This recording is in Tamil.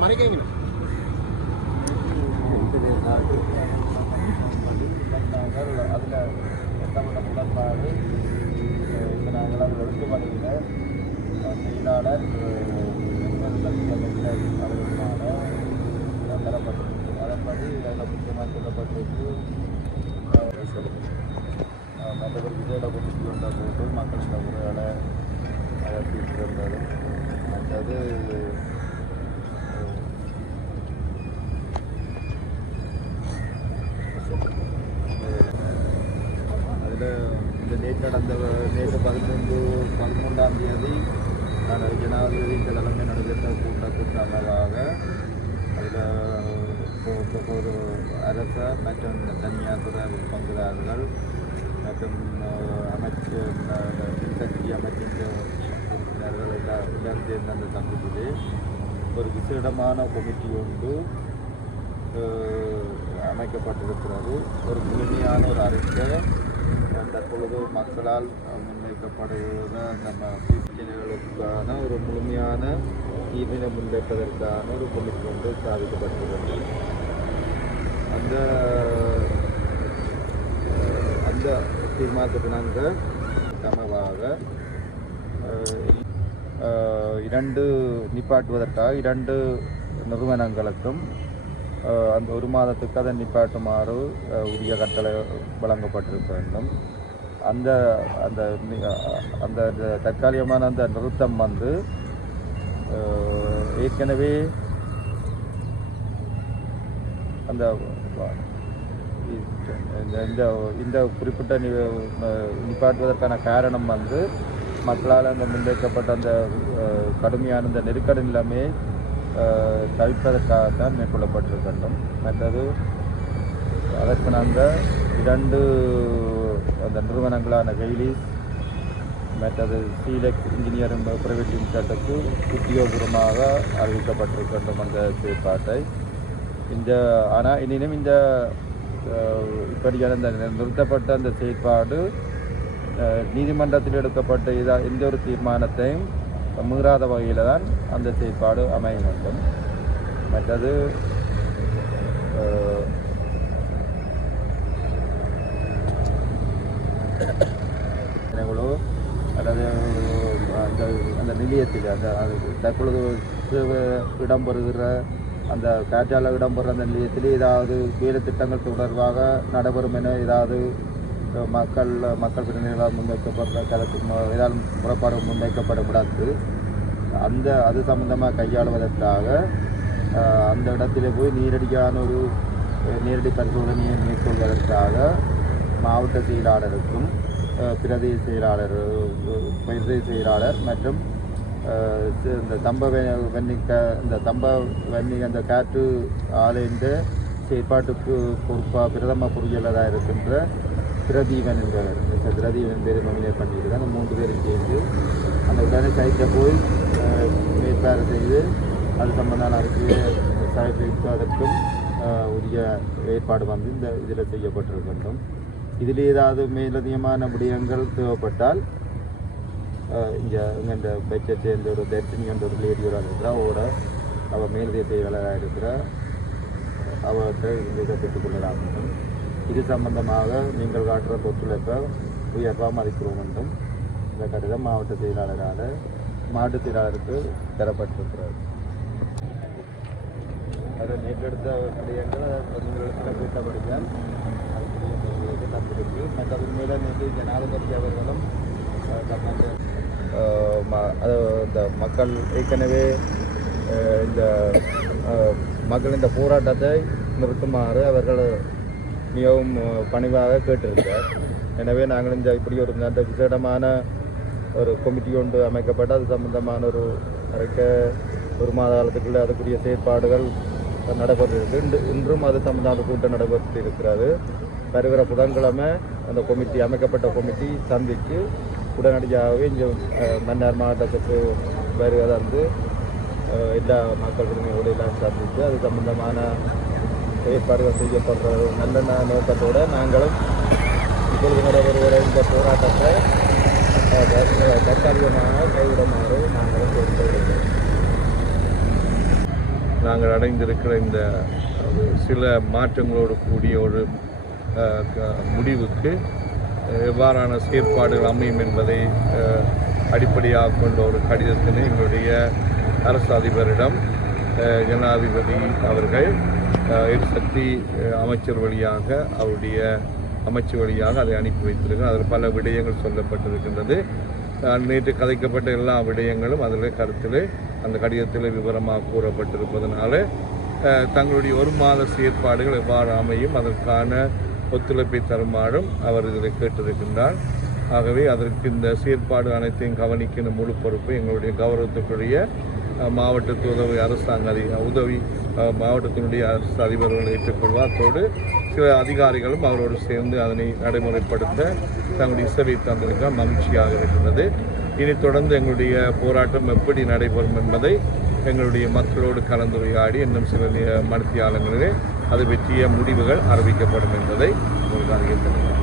மறைக்காங்க அதில் எத்தமிட உடன்பாடு இப்போ நாங்கள் அது ஒழுங்குமுறையில் செயலாளர் அவர்களுக்கான தரப்பட்டிருக்கு அதன்படி அதில் முக்கியமாக சொல்லப்பட்டிருக்கு மற்றபடி இதில் கொடுத்து வந்த போது மக்களிடம் உரையாட தீர்த்து வந்தது மற்றது நேற்று நடந்த நேற்று பதிமூன்று பதிமூன்றாம் தேதி ஜனாதிபதி இந்த தலைமை நடைபெற்ற கூட்டத்துக்கு அமைவாக அதில் ஒரு அரச மற்றும் தனியார் துறை பங்குதாரர்கள் மற்றும் அஹ், அமைச்சு மின்சக்தி அமைச்சின் உறுப்பினர்கள் எல்லாம் எல்லாம் சேர்ந்த அந்த சந்திப்பிலே ஒரு விசேடமான கமிட்டி ஒன்று அமைக்கப்பட்டிருக்கிறது. ஒரு முழுமையான ஒரு அறிக்கை தற்பொழுது மக்களால் அஹ், முன்வைக்கப்படுகிற நம்ம பிரச்சனைகளுக்கான ஒரு முழுமையான தீர்வினை முன்வைப்பதற்கான ஒரு கமிட்டி வந்து ஸ்தாபிக்கப்பட்டிருக்கிறது அந்த அந்த தீர்மானத்துக்கு நாங்கள் சமமாக இரண்டு நிப்பாட்டுவதற்காக இரண்டு நிறுவனங்களுக்கும் அந்த ஒரு மாதத்துக்கு அதை நிப்பாட்டுமாறு உரிய கட்டளை வழங்கப்பட்டிருக்க வேண்டும் அந்த அந்த அந்த தற்காலிகமான அந்த நிறுத்தம் வந்து ஏற்கனவே அந்த இந்த- இந்த குறிப்பிட்ட நிப்பாட்டுவதற்கான காரணம் வந்து மக்களால் அந்த முன்வைக்கப்பட்ட அந்த கடுமையான இந்த நெருக்கடி நிலைமையை தவிர்ப்பதற்காகத்தான் மேற்கொள்ளப்பட்டிருக்கட்டும். மற்றது அதற்கு நாங்கள் இரண்டு அந்த நிறுவனங்களான கெய்லிஸ் மற்றது சீலெக் இன்ஜினியரிங் பிரைவேட் லிமிடெட்டுக்கு உத்தியோகபூர்வமாக அறிவிக்கப்பட்டிருக்கட்டும் அந்த செயற்பாட்டை. இந்த ஆனால் எனினும் இந்த இப்படியான இந்த நிறுத்தப்பட்ட அந்த செயற்பாடு நீதிமன்றத்தில் எடுக்கப்பட்ட இதா எந்த ஒரு தீர்மானத்தையும் மீறாத வகையில் தான் அந்த செயற்பாடு அமைய வேண்டும். மற்றது அல்லது அந்த அந்த நிலையத்தில் அந்த தற்பொழுது இடம்பெறுகிற அந்த காற்றால் இடம்பெறுற அந்த நிலையத்தில் ஏதாவது வேலை திட்டங்கள் தொடர்பாக நடைபெறும் என ஏதாவது மக்கள் மக்கள் பிரதிநிதிகளால் முன்வைக்கப்படுற கருத்து மு- முறைப்பாடு முன்வைக்கப்படக்கூடாது. அந்த அது சம்பந்தமாக கையாளுவதற்காக அந்த இடத்திலே போய் நேரடியான ஒரு நேரடி பரிசோதனையை மேற்கொள்வதற்காக மாவட்ட செயலாளருக்கும் பிரதேச செயலாளர் பிரதேச செயலாளர் மற்றும் இந்த தம்ப வெண்ணிக்க இந்த தம்ப வெண்ணி அந்த காற்று ஆலைந்த செயற்பாட்டுக்கு பொறுப்பாக பிரதம பொறியியலராக இருக்கின்ற பிரதீபன் என்பவர் இந்த பிரதீபன் பேர் நோமினேட் பண்ணியிருக்காங்க மூன்று பேரும் சேர்ந்து அந்த உடனே சைட்டில் போய் அஹ், மேற்பார்வை செய்து அது சம்பந்தமான அறிக்கையை சமர்ப்பிப்பதற்கும் அஹ், உரிய ஏற்பாடு வந்து இந்த இதில் செய்யப்பட்டிருக்கின்றோம். இதில் ஏதாவது மேலதிகமான விடயங்கள் தேவைப்பட்டால் இங்கே இந்த பட்ஜெட் சேர்ந்த ஒரு தர்ஷினி என்ற ஒரு லேடியோராக இருக்கிறா அவரோட அவள் மேலதிக செயலாளராக இருக்கிற அவர்கிட்ட இதை பெற்றுக்கொள்ளலாம். என்றும் இது சம்பந்தமாக நீங்கள் காட்டுற ஒத்துழைப்பை உயர்வாக மதிக்கிறோம் என்றும் இந்த கடிதம் மாவட்ட செயலாளரால் மாவட்ட செயலாளருக்கு தரப்பட்டிருக்கிறது. அதை நேற்றெடுத்த விடயங்கள் நீங்கள் கூட்டப்படுத்தால் கூட்டப்படித்தால் மற்றது மேலே நேற்று ஜனாதிபதி அவர்களும் ம- இந்த மக்கள் ஏற்கனவே இந்த மக்கள் இந்த போராட்டத்தை நிறுத்துமாறு அவர்கள் மிகவும் பணிவாக கேட்டிருக்கிறார். எனவே நாங்கள் இந்த இப்படி ஒரு நல்ல விசேடமான ஒரு கமிட்டி ஒன்று அமைக்கப்பட்டு அது சம்பந்தமான ஒரு அறிக்கை ஒரு மாத காலத்துக்குள்ளே அதுக்குரிய செயற்பாடுகள் நடைபெற்றிருக்கு இன்று இன்றும் அது சம்பந்தமான கூட்டம் நடைபெற்று இருக்கிறது வருகிற புதன்கிழமை அந்த கமிட்டி அமைக்கப்பட்ட கமிட்டி சந்தித்து உடனடியாகவே இங்கே மன்னார் மாவட்டத்துக்கு வருவதை வந்து எல்லா மக்கள் பிரதிநிதிகளோடு சந்தித்து அது சம்பந்தமான ஏற்பாடுகள் செய்யப்படுற ஒரு நல்ல நோக்கத்தோடு நாங்களும் இப்பொழுது நடைபெறுகிற இந்த போராட்டத்தை தற்காலிகமாக கைவிடுமாறு நாங்களும் கேட்டுக்கொள்கிறோம். நாங்கள் அடைந்திருக்கிற இந்த சில மாற்றங்களோடு கூடிய ஒரு க- முடிவுக்கு எவ்வாறான செயற்பாடுகள் அமையும் என்பதை அடிப்படையாக கொண்ட ஒரு கடிதத்தினை எங்களுடைய அரசு அதிபரிடம் ஜனாதிபதி அவர்கள் எரிசக்தி அமைச்சர் வழியாக அவருடைய அமைச்சு வழியாக அதை அனுப்பி வைத்திருக்கிறார். அதில் பல விடயங்கள் சொல்லப்பட்டிருக்கின்றது. நேற்று கதைக்கப்பட்ட எல்லா விடயங்களும் அதில் கருத்தில் அந்த கடிதத்தில் விவரமாக கூறப்பட்டிருப்பதனால தங்களுடைய ஒரு மாத செயற்பாடுகள் எவ்வாறு அமையும் அதற்கான ஒத்துழைப்பை தருமாறும் அவர் இதில் கேட்டிருக்கின்றார். ஆகவே அதற்கு இந்த செயற்பாடு அனைத்தையும் கவனிக்கின்ற முழு பொறுப்பு எங்களுடைய கௌரவத்துக்குரிய மாவட்டத்து உதவி அரசாங்க உதவி மாவட்டத்தினுடைய அரசு அதிபர்கள் ஏற்றுக்கொள்வார் அத்தோடு சில அதிகாரிகளும் அவரோடு சேர்ந்து அதனை நடைமுறைப்படுத்த தங்களுடைய இசைவை தந்திருக்க மகிழ்ச்சியாக இருக்கின்றது. இனி தொடர்ந்து எங்களுடைய போராட்டம் எப்படி நடைபெறும் என்பதை எங்களுடைய மக்களோடு கலந்துரையாடி இன்னும் சில நி- மணித்தியாலங்களிலே அது பற்றிய முடிவுகள் அறிவிக்கப்படும் என்பதை உங்களுக்கு அறிவிக்கிறேன்